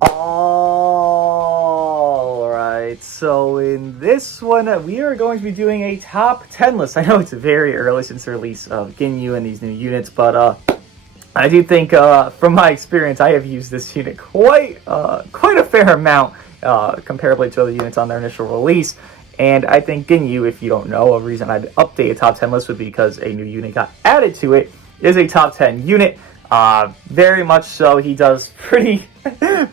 Alright, so in this one, we are going to be doing a top 10 list. I know it's very early since the release of Ginyu and these new units, but I do think, from my experience, I have used this unit quite a fair amount, comparably to other units on their initial release. And I think Ginyu, if you don't know, a reason I'd update a top 10 list would be because a new unit got added to it, is a top 10 unit. Very much so. He does pretty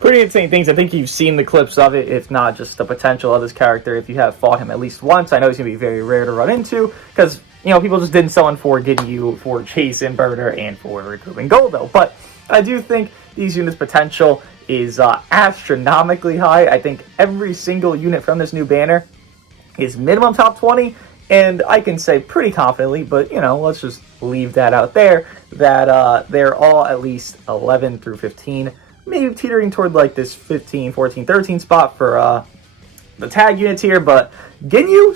insane things. I think you've seen the clips of it, if not just the potential of this character. If you have fought him at least once, I know he's going to be very rare to run into, because, you know, people just didn't summon for Ginyu, for Chase Inverter, and for Recouping Goldo. But I do think these units' potential is astronomically high. I think every single unit from this new banner is minimum top 20, and I can say pretty confidently, but, you know, let's just leave that out there, that they're all at least 11 through 15, maybe teetering toward like this 15, 14, 13 spot for the tag units here. But Ginyu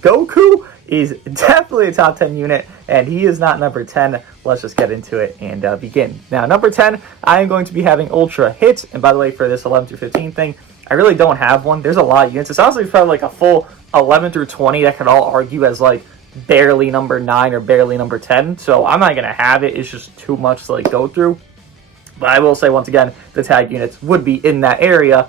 Goku is definitely a top 10 unit, and he is not number 10. Let's just get into it and begin. Now, number 10, I am going to be having Ultra Hits, and by the way, for this 11 through 15 thing, I really don't have one. There's a lot of units. It's honestly probably like a full 11 through 20 that could all argue as like barely number 9 or barely number 10. So I'm not going to have it. It's just too much to like go through. But I will say once again, the tag units would be in that area.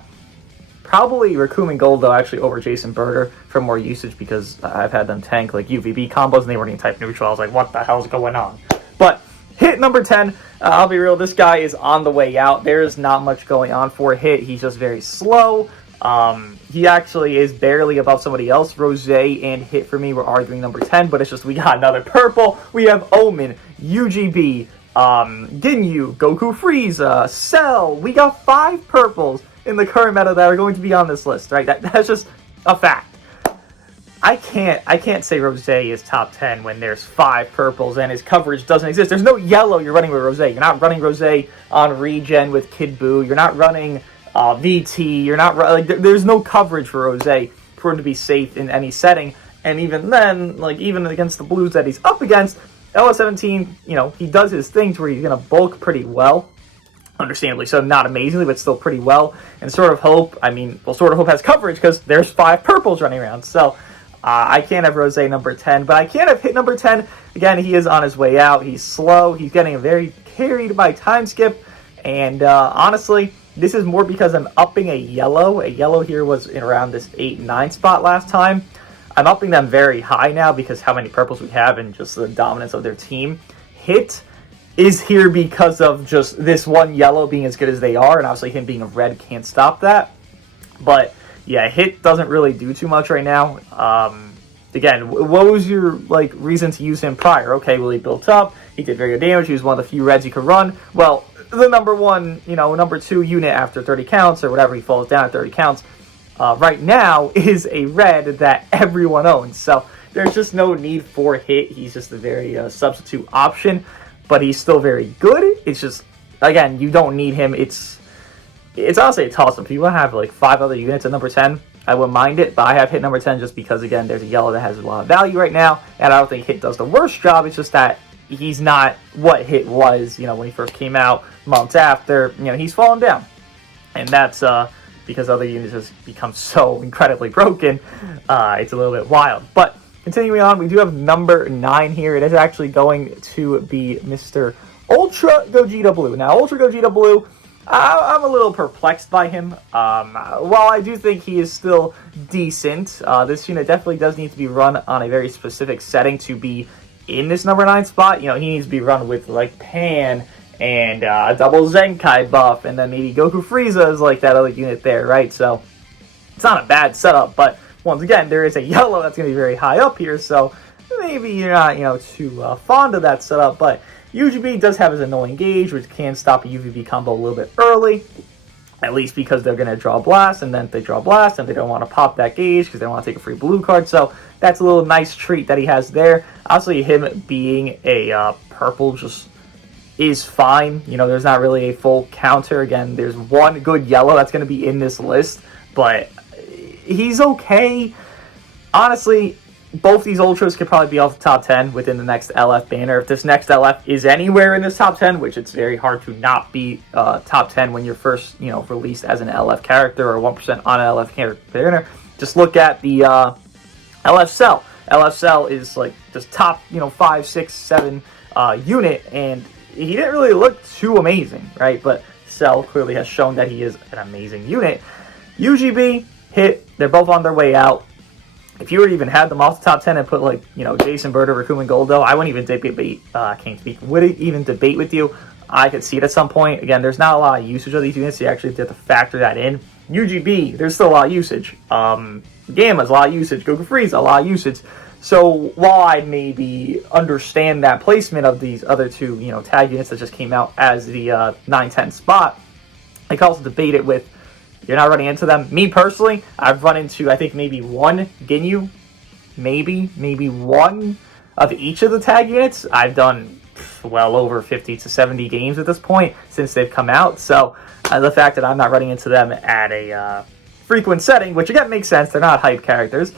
Probably Recouping Goldo actually over Jason Birder for more usage, because I've had them tank like UVB combos and they weren't even type neutral. I was like, what the hell's going on? But Hit number 10, I'll be real, this guy is on the way out. There is not much going on for Hit. He's just very slow. He actually is barely above somebody else. Rose and Hit for me were arguing number 10, but it's just we got another purple. We have Omen, UGB, Ginyu, Goku Frieza, Cell. We got 5 purples in the current meta that are going to be on this list, right? That's just a fact. I can't say Rose is top 10 when there's 5 purples and his coverage doesn't exist. There's no yellow you're running with Rose. You're not running Rose on regen with Kid Buu. You're not running VT. You're not like there's no coverage for Rose for him to be safe in any setting. And even then, like even against the blues that he's up against, LS17, you know, he does his thing to where he's gonna bulk pretty well. Understandably so, not amazingly, but still pretty well. And Sword of Hope, I mean, well, Sword of Hope has coverage because there's 5 purples running around. So I can't have Rose number 10, but I can have Hit number 10. Again, he is on his way out. He's slow. He's getting very carried by time skip. And honestly, this is more because I'm upping a yellow. A yellow here was in around this 8 and 9 spot last time. I'm upping them very high now because how many purples we have and just the dominance of their team. Hit is here because of just this one yellow being as good as they are, and obviously him being a red can't stop that. But yeah, Hit doesn't really do too much right now. Again, what was your like reason to use him prior? Okay, well, he built up. He did very good damage. He was one of the few reds you could run. Well, the number 1, you know, number 2 unit after 30 counts or whatever, he falls down at 30 counts. Right now is a red that everyone owns. So there's just no need for Hit. He's just a very substitute option, but he's still very good. It's just, again, you don't need him. It's honestly a toss-up. If you want to have like 5 other units at number 10, I wouldn't mind it, but I have Hit number 10 just because, again, there's a yellow that has a lot of value right now, and I don't think Hit does the worst job. It's just that he's not what Hit was, you know, when he first came out, months after. You know, he's fallen down, and that's because other units have become so incredibly broken. It's a little bit wild. But continuing on, we do have number 9 here. It is actually going to be Mr. Ultra Gogeta Blue. Now, Ultra Gogeta Blue, I'm a little perplexed by him. While I do think he is still decent, this unit definitely does need to be run on a very specific setting to be in this number 9 spot. You know, he needs to be run with like Pan and a double Zenkai buff, and then maybe Goku Frieza is like that other unit there, right? So it's not a bad setup, but once again, there is a yellow that's going to be very high up here, so maybe you're not, you know, too fond of that setup. But UGB does have his annoying gauge, which can stop a UVB combo a little bit early, at least because they're going to draw Blast, and then if they draw Blast, and they don't want to pop that gauge because they want to take a free blue card. So that's a little nice treat that he has there. Obviously, him being a purple just is fine. You know, there's not really a full counter. Again, there's one good yellow that's going to be in this list, but he's okay. Honestly, both these Ultras could probably be off the top 10 within the next LF banner. If this next LF is anywhere in this top 10, which it's very hard to not be top 10 when you're first, released as an LF character or 1% on an LF character banner, just look at the LF Cell. LF Cell is like just top, 5, 6, 7 unit, and he didn't really look too amazing, right? But Cell clearly has shown that he is an amazing unit. UGB, Hit, they're both on their way out. If you were to even have them off the top 10 and put Jason Bird or Raccoon Goldo, I wouldn't even debate. Wouldn't even debate with you. I could see it at some point. Again, there's not a lot of usage of these units, so you actually have to factor that in. UGB, there's still a lot of usage. Gamma's a lot of usage. Goku Frieza, a lot of usage. So while I maybe understand that placement of these other two, tag units that just came out as the 9-10 spot, I can also debate it with, you're not running into them. Me personally, I've run into, I think, maybe one Ginyu, maybe one of each of the tag units. I've done well over 50 to 70 games at this point since they've come out. So the fact that I'm not running into them at a frequent setting, which again makes sense, they're not hype characters.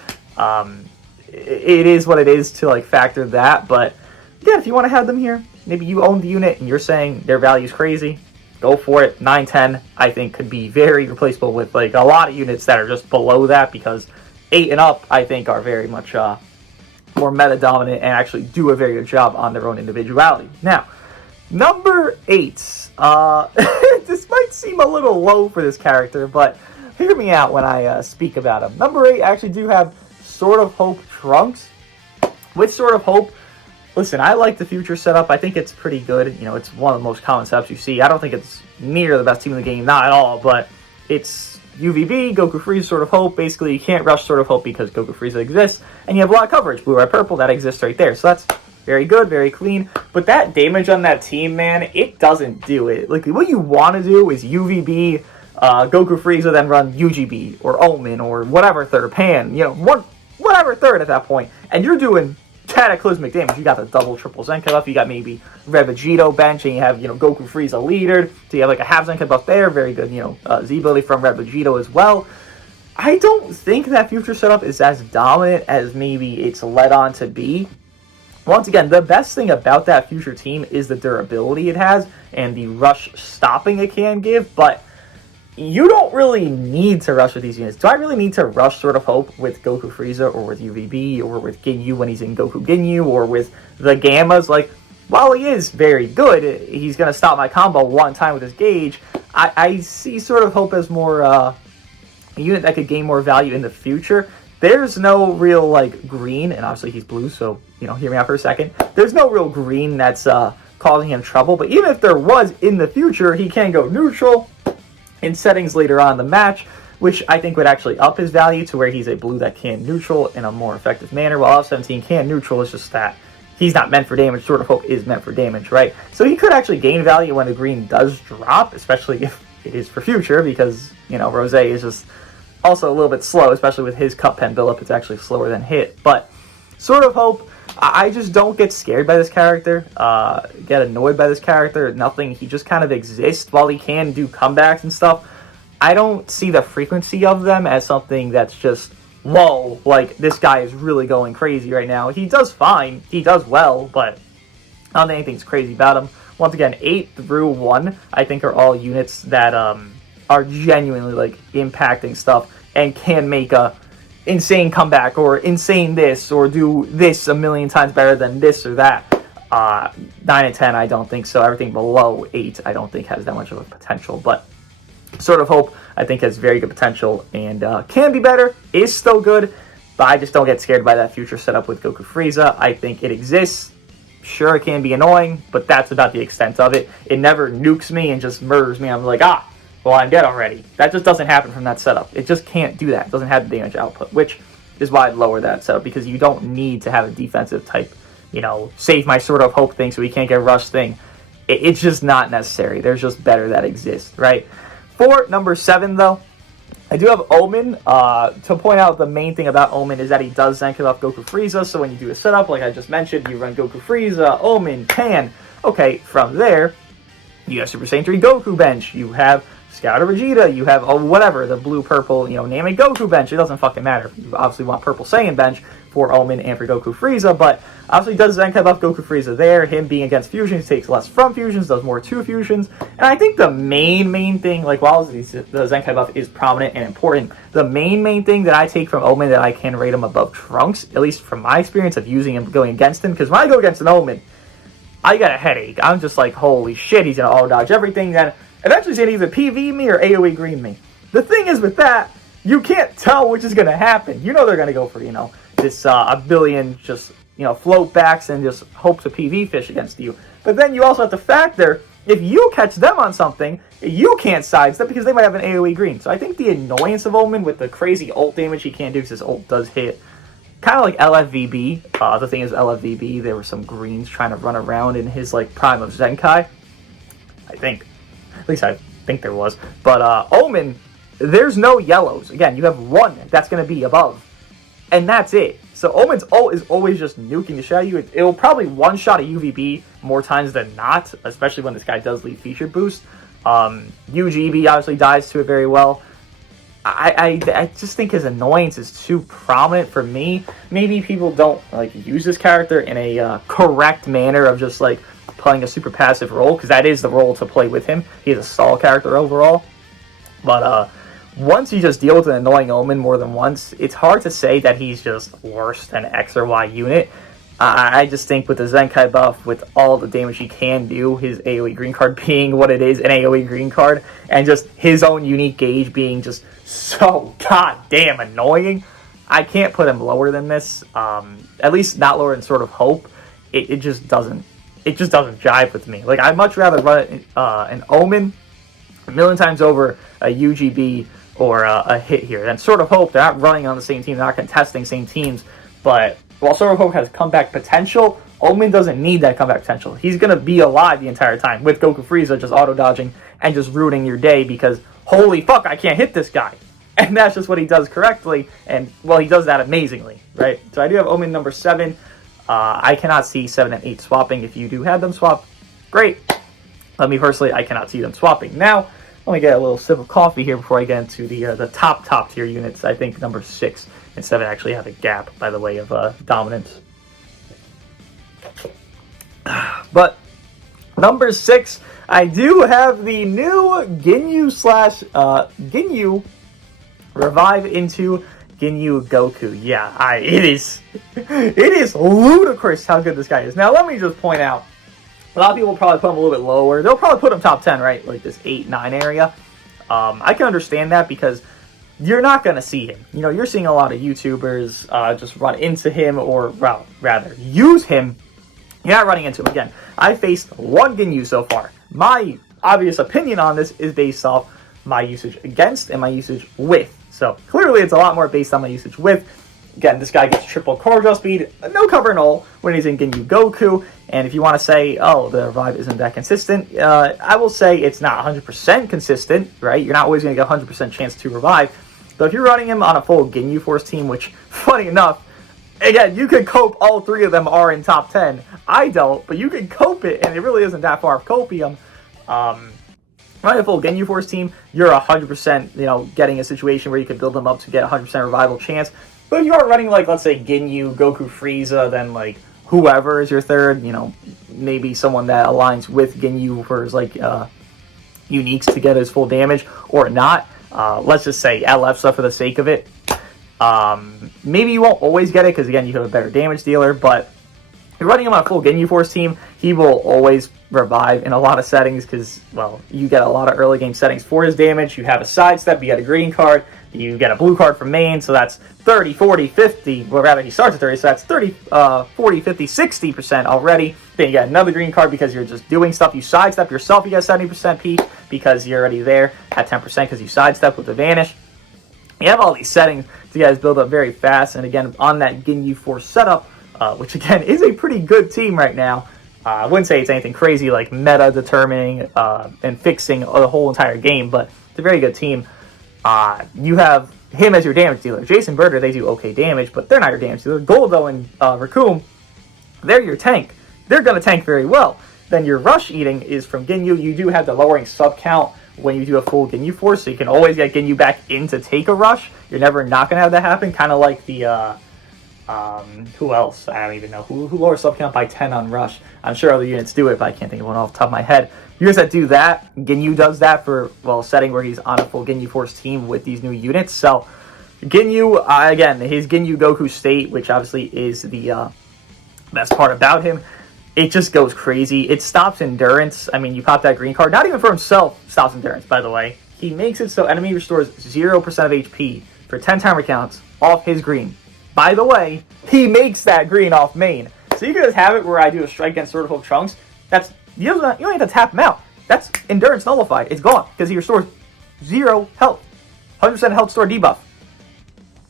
It is what it is to factor that. But yeah, if you want to have them here, maybe you own the unit and you're saying their value's crazy, go for it. 9-10, I think, could be very replaceable with a lot of units that are just below that, because 8 and up, I think, are very much more meta dominant and actually do a very good job on their own individuality. Now, number 8. This might seem a little low for this character, but hear me out when I speak about him. Number 8, I actually do have Sword of Hope Trunks. With Sword of Hope, listen, I like the future setup. I think it's pretty good. It's one of the most common setups you see. I don't think it's near the best team in the game, not at all, but it's UVB, Goku Frieza, Sword of Hope. Basically, you can't rush Sword of Hope because Goku Frieza exists, and you have a lot of coverage. Blue, red, purple, that exists right there. So that's very good, very clean. But that damage on that team, man, it doesn't do it. What you want to do is UVB, Goku Frieza, then run UGB, or Omen, or whatever third, Pan, whatever third at that point. And you're doing cataclysmic damage. You got the double, triple Zenkai buff. You got maybe Red Vegito bench, and you have, Goku Frieza leader. So you have a half Zenkai buff there. Very good, Z ability from Red Vegito as well. I don't think that future setup is as dominant as maybe it's led on to be. Once again, the best thing about that future team is the durability it has and the rush stopping it can give, but you don't really need to rush with these units. Do I really need to rush Sword of Hope with Goku Frieza, or with UVB, or with Ginyu when he's in Goku Ginyu, or with the Gammas? While he is very good, he's going to stop my combo one time with his gauge. I see Sword of Hope as more a unit that could gain more value in the future. There's no real, green, and obviously he's blue, so, hear me out for a second. There's no real green that's causing him trouble, but even if there was in the future, he can go neutral in settings later on in the match, which I think would actually up his value to where he's a blue that can neutral in a more effective manner, while F17 can neutral. It's just that he's not meant for damage. Sword of Hope is meant for damage, right? So he could actually gain value when the green does drop, especially if it is for future, because, Rose is just also a little bit slow, especially with his cup pen buildup. It's actually slower than Hit. But Sword of Hope, I just don't get scared by this character, get annoyed by this character, nothing. He just kind of exists. While he can do comebacks and stuff, I don't see the frequency of them as something that's just, whoa, this guy is really going crazy right now. He does fine, he does well, but I don't think anything's crazy about him. Once again, 8 through 1, I think, are all units that are genuinely, impacting stuff and can make a insane comeback, or insane this, or do this a million times better than this or that. 9 and 10, I don't think so. Everything below 8, I don't think has that much of a potential. But Sword of Hope, I think, has very good potential and can be better, is still good, but I just don't get scared by that future setup with Goku Frieza. I think it exists. Sure, it can be annoying, but that's about the extent of it. It never nukes me and just murders me. I'm like, well, I'm dead already. That just doesn't happen from that setup. It just can't do that. It doesn't have the damage output, which is why I'd lower that setup, because you don't need to have a defensive type, save my Sword of Hope thing so he can't get rushed thing. It's just not necessary. There's just better that exists, right? For number 7, though, I do have Omen. To point out, the main thing about Omen is that he does Zenkai buff Goku Frieza, so when you do a setup, like I just mentioned, you run Goku Frieza, Omen, Pan. Okay, from there, you have Super Saiyan 3 Goku bench, you have Scouter Vegeta, you have, whatever, the blue-purple, name it Goku bench, it doesn't fucking matter. You obviously want Purple Saiyan bench. for Omen and for Goku Frieza, but obviously does Zenkai buff Goku Frieza there. Him being against fusions takes less from fusions, does more to fusions. And I think the main thing, like while the Zenkai buff is prominent and important, the main thing that I take from Omen that I can rate him above Trunks, at least from my experience of using him going against him, because when I go against an Omen, I got a headache. I'm just like, holy shit, he's gonna auto dodge everything, then eventually he's gonna either PV me or AoE green me. The thing is with that, you can't tell which is gonna happen. You know they're gonna go for, this a billion just, float backs and just hope to PV fish against you. But then you also have to factor, if you catch them on something, you can't sidestep because they might have an AoE green. So I think the annoyance of Omen with the crazy ult damage he can't do because his ult does hit, kind of like LFVB. The thing is, LFVB, there were some greens trying to run around in his prime of Zenkai. I think. At least I think there was. But Omen, there's no yellows. Again, you have one that's going to be above. And that's it. So Omen's ult is always just nuking the shit out of you. It will probably one-shot a UVB more times than not, especially when this guy does leave feature boost. UGB obviously dies to it very well. I just think his annoyance is too prominent for me. Maybe people don't use this character in a correct manner of just playing a super passive role, because that is the role to play with him. He's a stall character overall. But once you just deal with an annoying Omen more than once, it's hard to say that he's just worse than X or Y unit. I just think with the Zenkai buff, with all the damage he can do, his AoE green card being what it is, an AoE green card, and just his own unique gauge being just so goddamn annoying, I can't put him lower than this. At least not lower than Sword of Hope. It just doesn't jive with me. I'd much rather run an Omen a million times over a UGB or a hit here. Than Sword of Hope, they're not running on the same team, they're not contesting same teams, but while Sword of Hope has comeback potential, Omen doesn't need that comeback potential. He's going to be alive the entire time with Goku Frieza just auto-dodging and just ruining your day because, holy fuck, I can't hit this guy. And that's just what he does correctly, and, well, he does that amazingly, right? So I do have Omen number 7. I cannot see 7 and 8 swapping. If you do have them swap, great. Me personally, I cannot see them swapping. Now, let me get a little sip of coffee here before I get into the top tier units. I think number 6 and 7 actually have a gap by the way of dominance. But number 6, I do have the new Ginyu revive into Ginyu Goku. Yeah, it is ludicrous how good this guy is. Now let me just point out, a lot of people will probably put him a little bit lower. They'll probably put him top 10, right? This 8, 9 area. I can understand that because you're not going to see him. You're seeing a lot of YouTubers just run into him or, well, rather, use him. You're not running into him. Again, I faced one Ginyu so far. My obvious opinion on this is based off my usage against and my usage with. So, clearly it's a lot more based on my usage with. Again, this guy gets triple core draw speed, no cover and all when he's in Ginyu Goku. And if you want to say, oh, the revive isn't that consistent, I will say it's not 100% consistent, right? You're not always going to get a 100% chance to revive. But if you're running him on a full Ginyu Force team, which, funny enough, again, you could cope, all 3 of them are in top 10. I don't, but you can cope it, and it really isn't that far of copium. Running a full Ginyu Force team, you're 100%, getting a situation where you can build them up to get a 100% revival chance. But if you are running, let's say, Ginyu, Goku, Frieza, then, whoever is your third, maybe someone that aligns with Ginyu for his, uniques to get his full damage, or not. Let's just say LF stuff for the sake of it. Maybe you won't always get it, because, again, you have a better damage dealer, but if you're running him on a full Ginyu Force team, he will always revive in a lot of settings, because, well, you get a lot of early game settings for his damage. You have a sidestep, you get a green card, you get a blue card from main, so that's 30, 40, 50, well, rather, he starts at 30, so that's 30, 40, 50, 60% already. Then you get another green card because you're just doing stuff. You sidestep yourself, you get 70% peak because you're already there at 10% because you sidestep with the vanish. You have all these settings to guys build up very fast, and again, on that Ginyu Force setup, which again is a pretty good team right now. I wouldn't say it's anything crazy like meta determining and fixing the whole entire game, but it's a very good team. You have him as your damage dealer. Jason Birder, they do okay damage, but they're not your damage dealer. Goldo and Raccoon, they're your tank. They're going to tank very well. Then your rush eating is from Ginyu. You do have the lowering sub count when you do a full Ginyu Force, so you can always get Ginyu back in to take a rush. You're never not going to have that happen, kind of like the Who else? I don't even know. Who lower sub count by 10 on Rush? I'm sure other units do it, but I can't think of one off the top of my head. Units that do that, Ginyu does that for, well, a setting where he's on a full Ginyu Force team with these new units. So, Ginyu, again, his Ginyu Goku state, which obviously is the best part about him, it just goes crazy. It stops endurance. I mean, you pop that green card. Not even for himself stops endurance, by the way. He makes it so enemy restores 0% of HP for 10 timer counts off his green. By the way, he makes that green off main. So you can just have it where I do a strike against Sword of Hope Trunks. That's you don't have to tap him out. That's endurance nullified. It's gone because he restores 0 health. 100% health store debuff.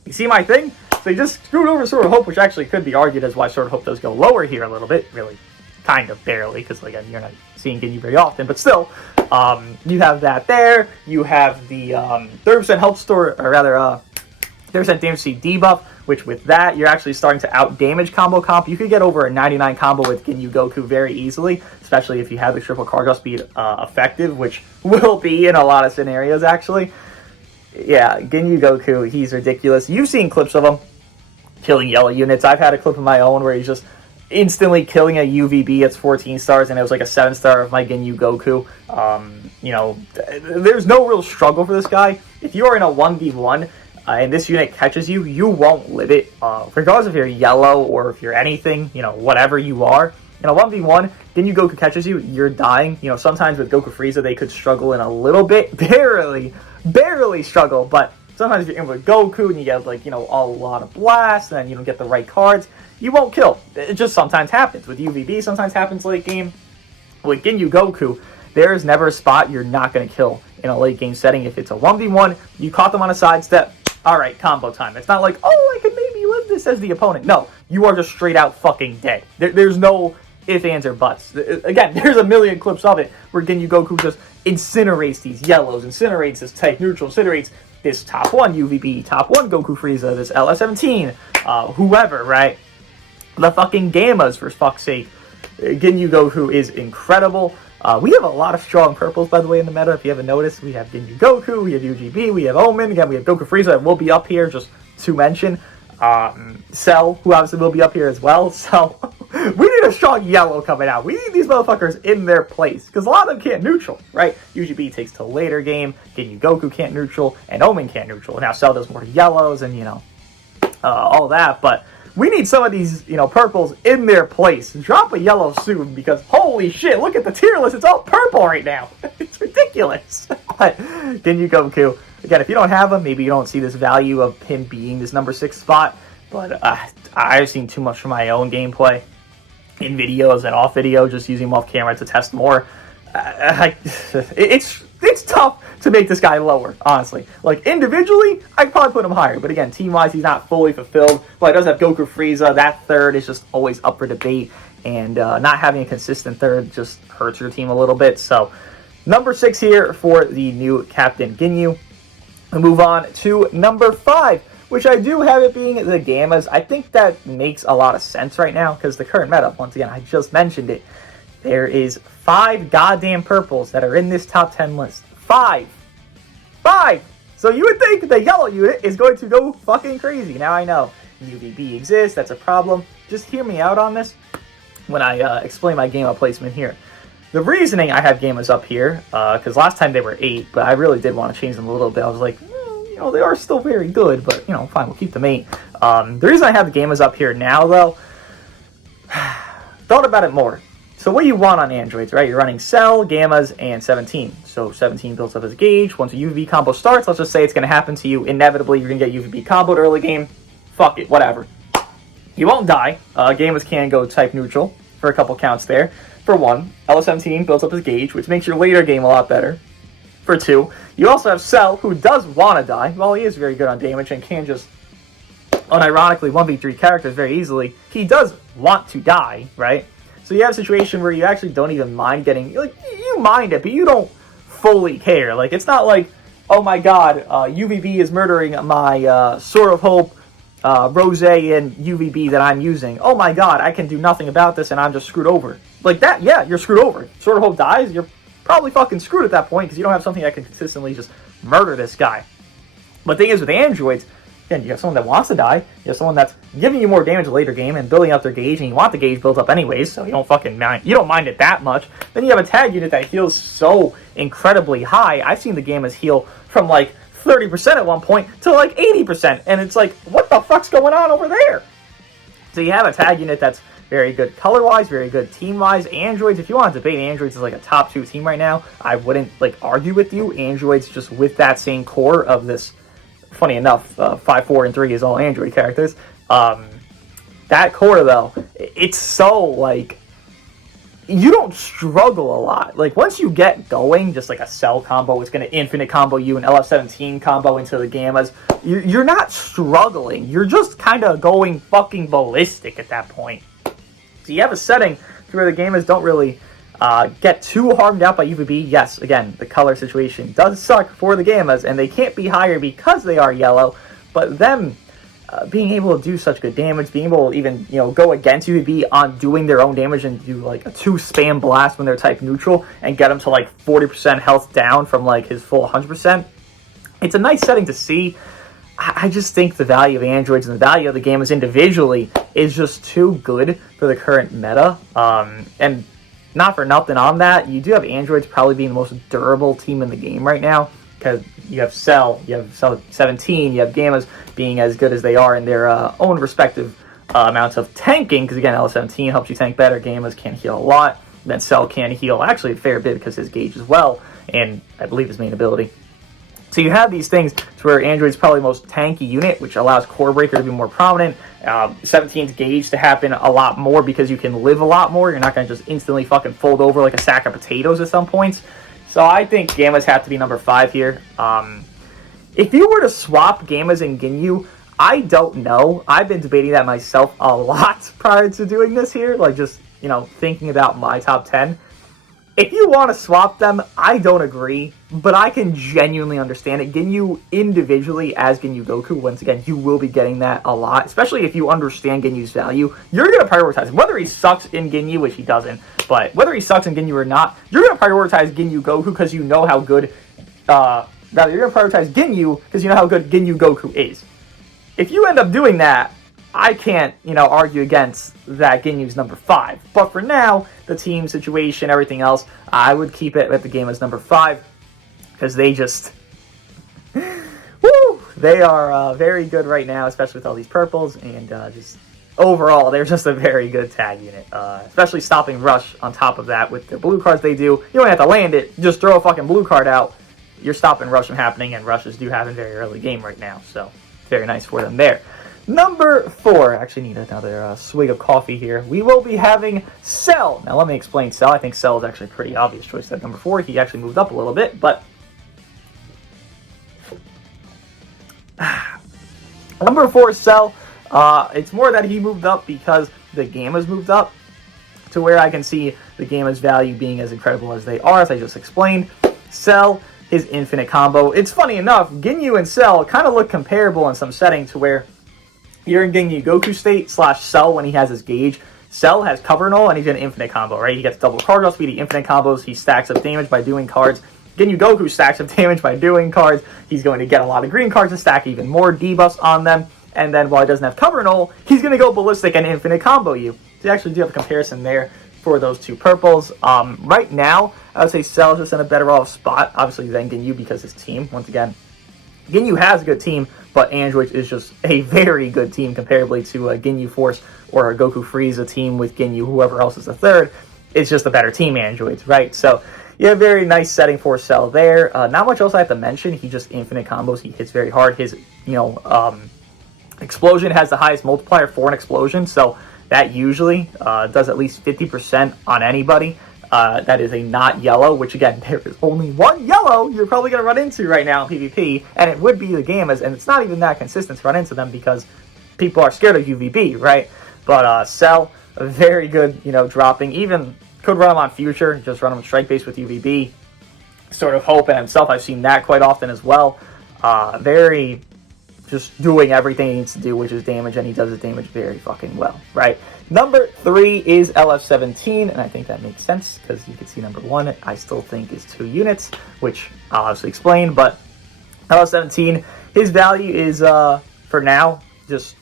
You see my thing? So he just screwed over Sword of Hope, which actually could be argued as why Sword of Hope does go lower here a little bit. Really, kind of barely, because again, you're not seeing Ginyu very often. But still, you have that there. You have the 30% health store, or rather, 30% damage C debuff, which with that, you're actually starting to out-damage combo comp. You could get over a 99 combo with Ginyu Goku very easily, especially if you have the triple card draw speed effective, which will be in a lot of scenarios, actually. Yeah, Ginyu Goku, he's ridiculous. You've seen clips of him killing yellow units. I've had a clip of my own where he's just instantly killing a UVB at 14 stars, and it was like a 7-star of my Ginyu Goku. You know, there's no real struggle for this guy. If you are in a 1v1, and this unit catches you, you won't live it. Regardless if you're yellow or if you're anything, you know, whatever you are. In a 1v1, Ginyu Goku catches you, you're dying. You know, sometimes with Goku Frieza, they could struggle in a little bit. Barely struggle, but sometimes if you're in with Goku and you get, like, you know, a lot of blasts and then you don't get the right cards, you won't kill. It just sometimes happens. With UVB, sometimes happens late game. With Ginyu Goku, there is never a spot you're not going to kill in a late game setting. If it's a 1v1, you caught them on a sidestep, alright, combo time. It's not like, oh, I could maybe live this as the opponent. No, you are just straight out fucking dead. There's no ifs, ands, or buts. Again, there's a million clips of it where Ginyu Goku just incinerates these yellows, incinerates this type neutral, incinerates this top 1 UVB, top 1 Goku Frieza, this LS17, whoever, right? The fucking Gammas, for fuck's sake. Ginyu Goku is incredible. We have a lot of strong purples, by the way, in the meta. If you haven't noticed, we have Ginyu Goku, we have UGB, we have Omen, again, we have Goku Frieza that will be up here, just to mention. Cell, who obviously will be up here as well. So, we need a strong yellow coming out. We need these motherfuckers in their place, because a lot of them can't neutral, right? UGB takes till later game, Ginyu Goku can't neutral, and Omen can't neutral. Now, Cell does more yellows and, you know, all that, but we need some of these, you know, purples in their place. Drop a yellow soon, because holy shit, look at the tier list. It's all purple right now. It's ridiculous. But Ginyu Goku, again, if you don't have him, maybe you don't see this value of him being this number 6 spot. But I've seen too much from my own gameplay in videos and off video, just using him off camera to test more. It's tough to make this guy lower, honestly. Like, individually, I'd probably put him higher. But again, team-wise, he's not fully fulfilled. But he does have Goku Frieza. That third is just always up for debate. And not having a consistent third just hurts your team a little bit. So, number 6 here for the new Captain Ginyu. We move on to number 5, which I do have it being the Gammas. I think that makes a lot of sense right now, because the current meta, once again, I just mentioned it. There is 5 goddamn purples that are in this top 10 list. 5! So you would think the yellow unit is going to go fucking crazy. Now I know UVB exists, that's a problem. Just hear me out on this when I explain my Gamma placement here. The reasoning I have Gammas up here, because last time they were 8, but I really did want to change them a little bit. I was like, you know, they are still very good, but, you know, fine, we'll keep them 8. The reason I have the Gammas up here now, though, thought about it more. So what you want on androids, right? You're running Cell, Gammas, and 17. So 17 builds up as a gauge. Once a UVB combo starts, let's just say it's going to happen to you. Inevitably, you're going to get UVB comboed early game. Fuck it, whatever. You won't die. Gammas can go type neutral for a couple counts there. For 1, LS17 builds up his gauge, which makes your later game a lot better. For 2, you also have Cell, who does want to die. While he is very good on damage and can just, unironically, 1v3 characters very easily, he does want to die, right? So you have a situation where you actually don't even mind getting, like, you mind it, but you don't fully care. Like, it's not like, oh my god, UVB is murdering my Sword of Hope, Rose, and UVB that I'm using. Oh my god, I can do nothing about this and I'm just screwed over. Like that, yeah, you're screwed over. Sword of Hope dies, you're probably fucking screwed at that point because you don't have something that can consistently just murder this guy. But the thing is with androids, again, you have someone that wants to die, you have someone that's giving you more damage later game and building up their gauge, and you want the gauge built up anyways, so you don't fucking mind. You don't mind it that much. Then you have a tag unit that heals so incredibly high. I've seen the game as heal from like 30% at one point to like 80%, and it's like, what the fuck's going on over there? So you have a tag unit that's very good color-wise, very good team-wise. Androids, if you want to debate Androids as like a top 2 team right now, I wouldn't like argue with you. Androids just with that same core of this, funny enough, 5, 4, and 3 is all Android characters. That core though, it's so like, you don't struggle a lot. Like, once you get going, just like a Cell combo, it's going to infinite combo you, an LF17 combo into the Gammas. You're not struggling. You're just kind of going fucking ballistic at that point. So you have a setting where the Gammas don't really get too harmed out by UVB. Yes, again, the color situation does suck for the Gammas, and they can't be higher because they are yellow, but them being able to do such good damage, being able to even, go against UVB on doing their own damage and do like a 2 spam blast when they're type neutral and get them to like 40% health down from like his full 100%. It's a nice setting to see. I just think the value of androids and the value of the Gammas individually is just too good for the current meta. And not for nothing on that, you do have androids probably being the most durable team in the game right now, because you have Cell 17, you have Gammas being as good as they are in their own respective amounts of tanking, because again, L17 helps you tank better, Gammas can heal a lot, then Cell can heal actually a fair bit because his gauge as well, and I believe his main ability. So you have these things to where Android's probably the most tanky unit, which allows Core Breaker to be more prominent. 17's gauge to happen a lot more because you can live a lot more. You're not going to just instantly fucking fold over like a sack of potatoes at some points. So I think Gammas have to be number 5 here. If you were to swap Gammas and Ginyu, I don't know. I've been debating that myself a lot prior to doing this here. Like just, thinking about my top 10. If you want to swap them, I don't agree, but I can genuinely understand it. Ginyu individually as Ginyu Goku, once again, you will be getting that a lot, especially if you understand Ginyu's value. You're going to prioritize him. Whether he sucks in Ginyu, which he doesn't, but whether he sucks in Ginyu or not, you're going to prioritize Ginyu Goku because you know how good, rather, you're going to prioritize Ginyu because you know how good Ginyu Goku is. If you end up doing that, I can't, argue against that Ginyu's number 5. But for now, the team situation, everything else, I would keep it at the game as number 5. Because they just... woo! They are very good right now, especially with all these purples. And just overall, they're just a very good tag unit. Especially stopping Rush on top of that with the blue cards they do. You don't have to land it. Just throw a fucking blue card out. You're stopping Rush from happening. And Rushes do happen very early game right now. So, very nice for them there. Number 4, I actually need another swig of coffee here. We will be having Cell. Now let me explain Cell. I think Cell is actually a pretty obvious choice at number 4. He actually moved up a little bit, but number 4 is Cell. It's more that he moved up because the Gammas moved up to where I can see the Gammas value being as incredible as they are, as I just explained. Cell, his infinite combo. It's funny enough, Ginyu and Cell kind of look comparable in some settings to where you're in Ginyu Goku state / Cell when he has his gauge. Cell has cover null and he's in infinite combo, right? He gets double card draw speed, he infinite combos, he stacks up damage by doing cards. Ginyu Goku stacks up damage by doing cards. He's going to get a lot of green cards and stack even more debuffs on them. And then while he doesn't have cover null, he's going to go ballistic and infinite combo you. So you actually do have a comparison there for those two purples. Right now, I would say Cell is just in a better off spot, obviously, than Ginyu because his team, once again, Ginyu has a good team, but Android is just a very good team comparably to a Ginyu Force or a Goku Frieza team with Ginyu, whoever else is the third. It's just a better team, Androids, right? So, yeah, very nice setting for Cell there. Not much else I have to mention. He just infinite combos. He hits very hard. His, Explosion has the highest multiplier for an explosion, so that usually does at least 50% on anybody. That is a not yellow, which again, there is only one yellow you're probably going to run into right now in PvP, and it would be the Gammas, and it's not even that consistent to run into them because people are scared of UVB, right? But Cell, very good, dropping. Even could run him on Future, just run him Strike Base with UVB. Sort of Hope and himself, I've seen that quite often as well. Very just doing everything he needs to do, which is damage, and he does his damage very fucking well, right? Number 3 is LF17, and I think that makes sense, because you can see number 1, I still think is 2 units, which I'll obviously explain, but LF17, his value is for now, just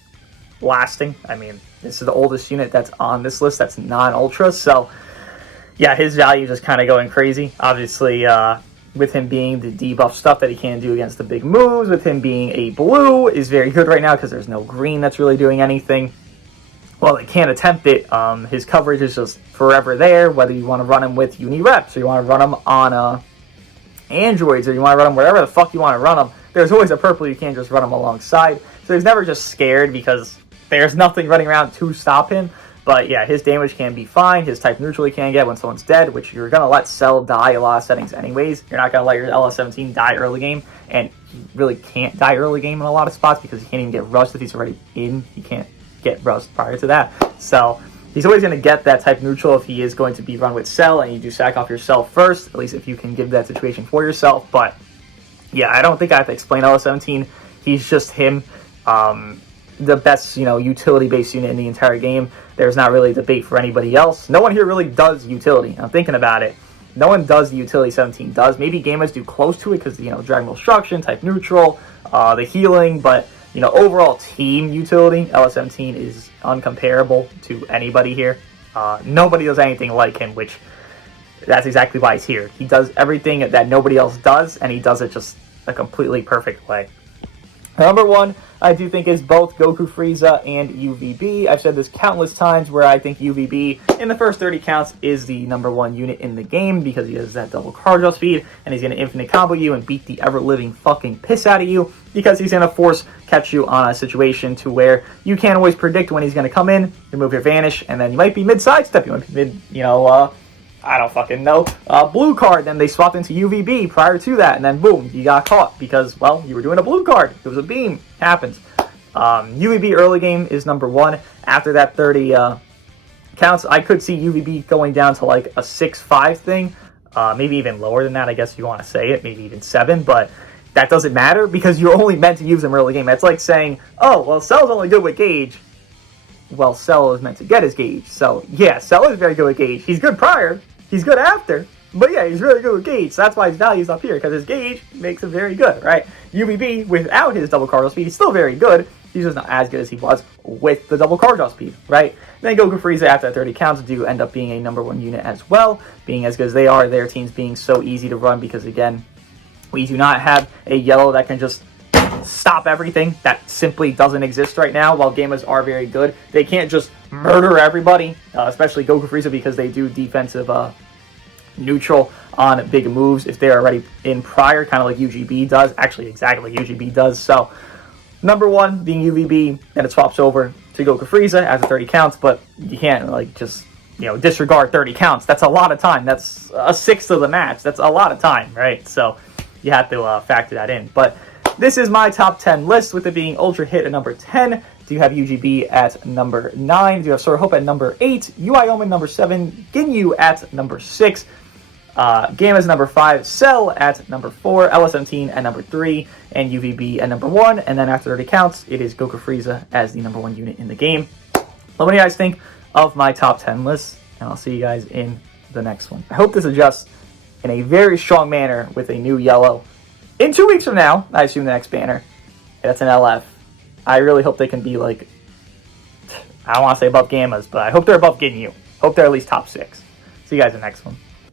lasting. I mean, this is the oldest unit that's on this list that's non-ultra, so yeah, his value is just kind of going crazy. Obviously, with him being the debuff stuff that he can do against the big moves, with him being a blue is very good right now because there's no green that's really doing anything. Well, they can't attempt it. His coverage is just forever there, whether you want to run him with Unireps, or you want to run him on androids, or you want to run him wherever the fuck you want to run him. There's always a purple you can't just run him alongside. So he's never just scared because there's nothing running around to stop him. But yeah, his damage can be fine. His type neutral he can get when someone's dead, which you're going to let Cell die a lot of settings anyways. You're not going to let your LS17 die early game, and he really can't die early game in a lot of spots because he can't even get rushed if he's already in. He can't get rushed prior to that. So he's always going to get that type neutral if he is going to be run with Cell, and you do sack off yourself first, at least if you can give that situation for yourself. But yeah, I don't think I have to explain LS17. He's just him. The best, utility-based unit in the entire game. There's not really a debate for anybody else. No one here really does utility. I'm thinking about it. No one does the utility 17 does. Maybe gamers do close to it because, Dragon Ball Destruction, type neutral, the healing, but, overall team utility, LS17 is uncomparable to anybody here. Nobody does anything like him, which that's exactly why he's here. He does everything that nobody else does, and he does it just a completely perfect way. Number one, I do think is both Goku Frieza and UVB. I've said this countless times where I think UVB in the first 30 counts is the number one unit in the game because he has that double card draw speed and he's going to infinite combo you and beat the ever-living fucking piss out of you because he's going to force catch you on a situation to where you can't always predict when he's going to come in, remove your vanish, and then you might be mid-sidestep, you might be mid, I don't fucking know, blue card, then they swapped into UVB prior to that, and then boom, you got caught because, well, you were doing a blue card. It was a beam. Happens. UVB early game is number one. After that 30 counts, I could see UVB going down to like a 6-5 thing, maybe even lower than that, I guess you want to say it, maybe even 7, but that doesn't matter because you're only meant to use them early game. That's like saying, oh, well, Cell's only good with Gauge. Well, Cell is meant to get his Gauge. So, yeah, Cell is very good with Gauge. He's good prior. He's good after. But, yeah, he's really good with Gauge. So that's why his value's up here, because his Gauge makes him very good, right? UVB, without his double card draw speed, he's still very good. He's just not as good as he was with the double card draw speed, right? Then Goku Frieza, after that 30 counts, do end up being a number one unit as well, being as good as they are, their teams being so easy to run, because, again, we do not have a yellow that can just stop everything. That simply doesn't exist right now. While gamers are very good, they can't just murder everybody, especially Goku Frieza, because they do defensive neutral on big moves if they're already in prior, kind of like UGB does. Actually, exactly like UGB does. So, number one being UVB, then it swaps over to Goku Frieza after 30 counts, but you can't, like, just, disregard 30 counts. That's a lot of time. That's a sixth of the match. That's a lot of time, right? So, you have to factor that in. But this is my top 10 list, with it being Ultra Hit at number 10. Do you have UGB at number 9? Do you have Sword of Hope at number 8? UI Omen number 7. Ginyu at number 6. Gamma's number 5. Cell at number 4. LS17 at number 3. And UVB at number 1. And then after 30 counts, it is Goku Frieza as the number 1 unit in the game. Let me know what you guys think of my top 10 list, and I'll see you guys in the next one. I hope this adjusts in a very strong manner with a new yellow. In 2 weeks from now, I assume the next banner, that's an LF. I really hope they can be like, I don't want to say above Gammas, but I hope they're above Ginyu. Hope they're at least top 6. See you guys in the next one.